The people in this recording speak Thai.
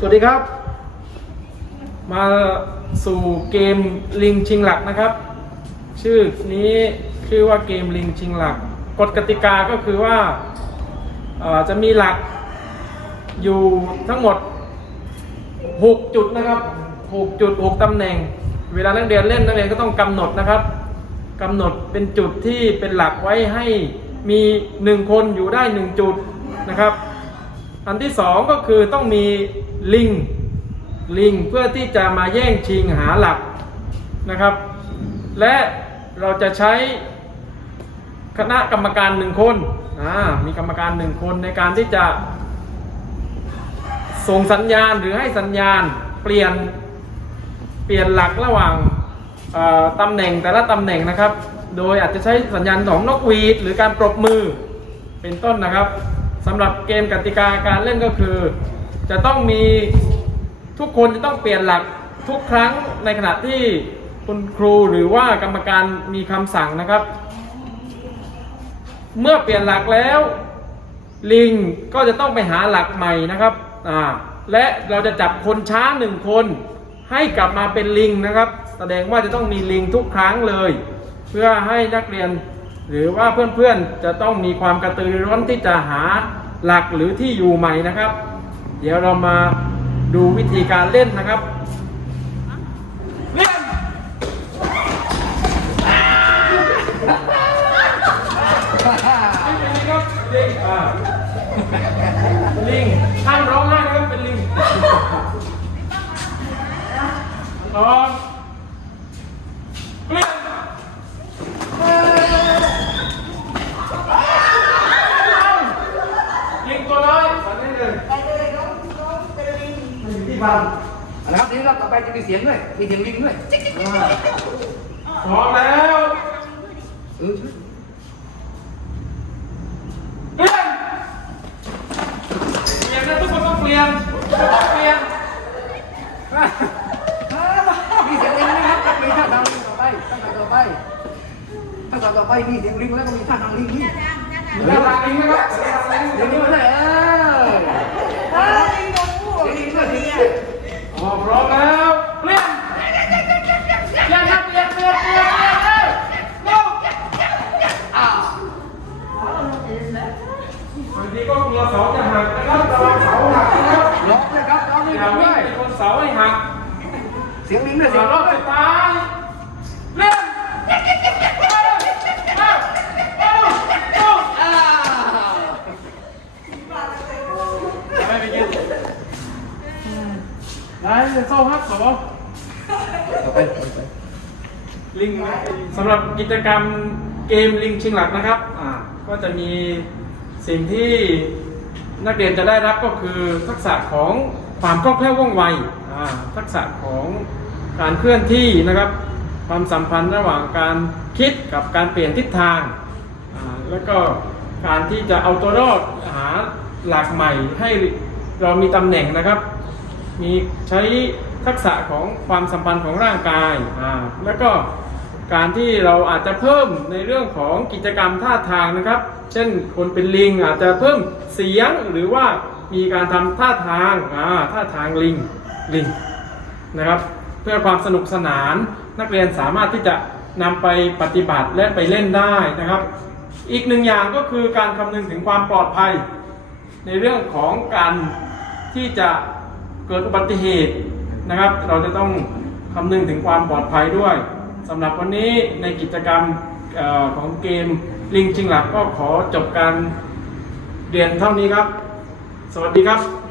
สวัสดีครับ มาสู่เกมลิงชิงหลักนะครับ ชื่อนี้ชื่อว่าเกมลิงชิงหลักกฎกติกาก็คือว่าจะมีหลักอยู่ทั้งหมด 6 จุดนะครับ 6 จุด 6 ตำแหน่ง เวลานักเรียนเล่นนักเรียนก็ต้องกำหนดนะครับกำหนดเป็นจุดที่เป็นหลักไว้ให้มี 1 คนอยู่ได้ 1 จุดนะครับ อันที่สองก็คือต้องมี ลิงลิงเพื่อที่จะมาแย่งชิงหาหลักนะครับ และเราจะใช้คณะกรรมการหนึ่งคนมีกรรมการหนึ่งคนในการที่จะ ส่งสัญญาณหรือให้สัญญาณเปลี่ยนเปลี่ยนหลักระหว่างตำแหน่งแต่ละตำแหน่งนะครับ โดยอาจจะใช้สัญญาณของนกหวีด หรือการปรบมือเป็นต้นนะครับสำหรับเกมกติกาการเล่นก็คือ จะต้องมีทุกคนจะต้องเปลี่ยนหลักทุกครั้งในขณะที่คุณครูหรือว่ากรรมการมีคำสั่งนะครับ เมื่อเปลี่ยนหลักแล้ว ลิงก็จะต้องไปหาหลักใหม่นะครับอ่าและเราจะจับคนช้าหนึ่งคน ให้กลับมาเป็นลิงนะครับ แสดงว่าจะต้องมีลิงทุกครั้งเลย เพื่อให้นักเรียน หรือว่าเพื่อนๆจะต้องมีความกระตือรือร้นที่จะหาหลักหรือที่อยู่ใหม่นะครับ เดี๋ยวเรามาดูวิธีการเล่นนะครับเล่นเป็นลิงครับลิงอ่าลิงห้ามร้องไห้นะครับเป็นลิงร้องเปลี่ยนลิงตัวน้อยฝันนิดหนึ่ง มันอยู่ที่พันเอาละครับทีนี้เราต่อไปจะมีเสียงด้วย มีเสียงลิงด้วยพร้อมแล้วเออเปลี่ยนเปลี่ยนนะทุกคนต้องเปลี่ยนทุกคนต้องเปลี่ยนมีเสียงลิงนะครับมีท่าทางลิงต่อไปท่าทางต่อไปท่าทางต่อไปมีเสียงลิงแล้วก็มีท่าทางลิงนี่เวลาลิงนะครับเวลาลิงเสียงลิงมาเลยเออเสียงลิงด้วยเสียงลิง อ๋อพร้อมแล้วเปลี่ยนเปลี่ยนครับเปลี่ยนเปลี่ยนเปลี่ยนเปลี่ยนเลยเร็ว อ้าว บางทีก็กลัว เสาจะหักนะครับระวังเสาหักนะครับร้องด้วยครับร้องด้วยอย่าด้วิ่งวยไปชนเสาให้หักเสียงลิงด้วยเสียเดี๋ยงรร้ออบงด้สุวยดท้ายเล่นเร็วเร็วเร็วเอ้าไม่ไปกินได้โซ่ฮักสองต่อไปลิงสำหรับกิจกรรมเกมลิงชิงหลักนะครับอ่าก็จะมีสิ่งที่ นักเรียนจะได้รับก็คือทักษะของความคล่องแคล่วว่องไวทักษะของการเคลื่อนที่นะครับ ความสัมพันธ์ระหว่างการคิดกับการเปลี่ยนทิศทางแล้วก็การที่จะเอาตัวรอดหาหลักใหม่ให้เรามีตำแหน่งนะครับ มีใช้ทักษะของความสัมพันธ์ของร่างกายแล้วก็ การที่เราอาจจะเพิ่มในเรื่องของกิจกรรมท่าทางนะครับ เช่นคนเป็นลิงอาจจะเพิ่มเสียงหรือว่ามีการทำท่าทางอ่าท่าทางลิงลิงนะครับ เพื่อความสนุกสนานนักเรียนสามารถที่จะนำไปปฏิบัติและไปเล่นได้นะครับ อีกหนึ่งอย่างก็คือการคำนึงถึงความปลอดภัย ในเรื่องของการที่จะเกิดอุบัติเหตุนะครับ เราจะต้องคำนึงถึงความปลอดภัยด้วย สำหรับวันนี้ในกิจกรรมออของเกมลิงชิงหลักก็ขอจบการเรียนเท่านี้ครับ สวัสดีครับ